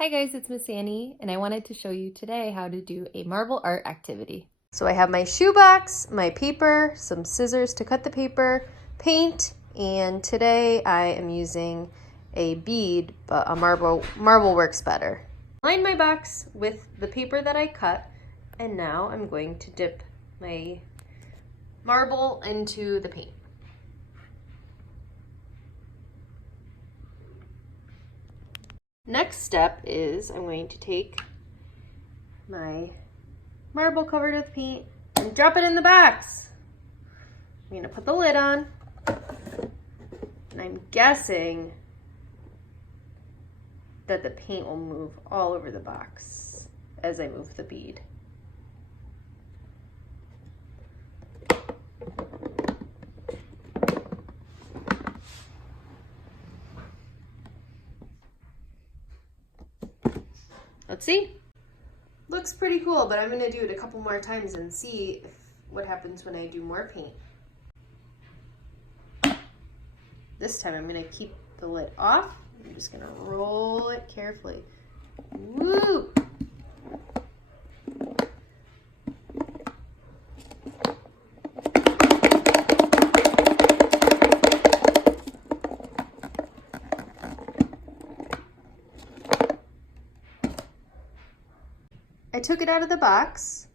Hi guys, it's Miss Annie, and I wanted to show you today how to do a marble art activity. So I have my shoebox, my paper, some scissors to cut the paper, paint, and today I am using a bead, but a marble works better. Line my box with the paper that I cut, and now I'm going to dip my marble into the paint. Next step is I'm going to take my marble covered with paint and drop it in the box. I'm going to put the lid on, and I'm guessing that the paint will move all over the box as I move the bead. Let's see. Looks pretty cool, but I'm going to do it a couple more times and see what happens when I do more paint. This time I'm going to keep the lid off. I'm just going to roll it carefully. Woo! I took it out of the box,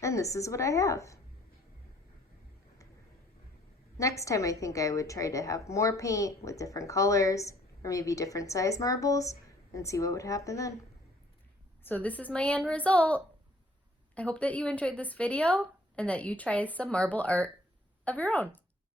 and this is what I have. Next time I think I would try to have more paint with different colors, or maybe different size marbles, and see what would happen then. So this is my end result. I hope that you enjoyed this video, and that you try some marble art of your own.